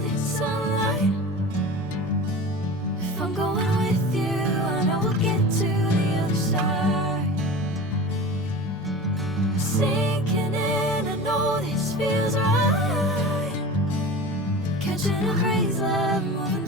know this sunlight. If I'm going with you, I know we'll get to the other side. Sinking in, I know this feels right. Catching a crazy love, moving